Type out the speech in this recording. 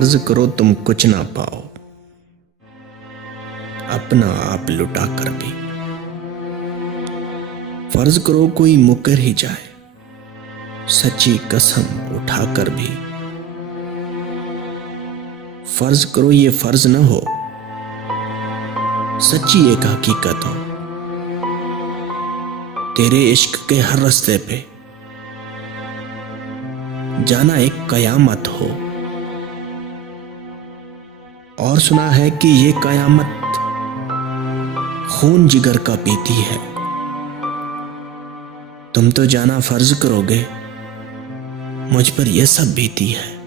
फर्ज करो तुम कुछ ना पाओ, अपना आप लुटा कर भी। फर्ज करो कोई मुकर ही जाए, सच्ची कसम उठाकर भी। फर्ज करो ये फर्ज न हो, सच्ची एक हकीकत हो। तेरे इश्क के हर रास्ते पे जाना एक कयामत हो। और सुना है कि ये कयामत खून जिगर का पीती है। तुम तो जाना फर्ज करोगे, मुझ पर यह सब बीती है।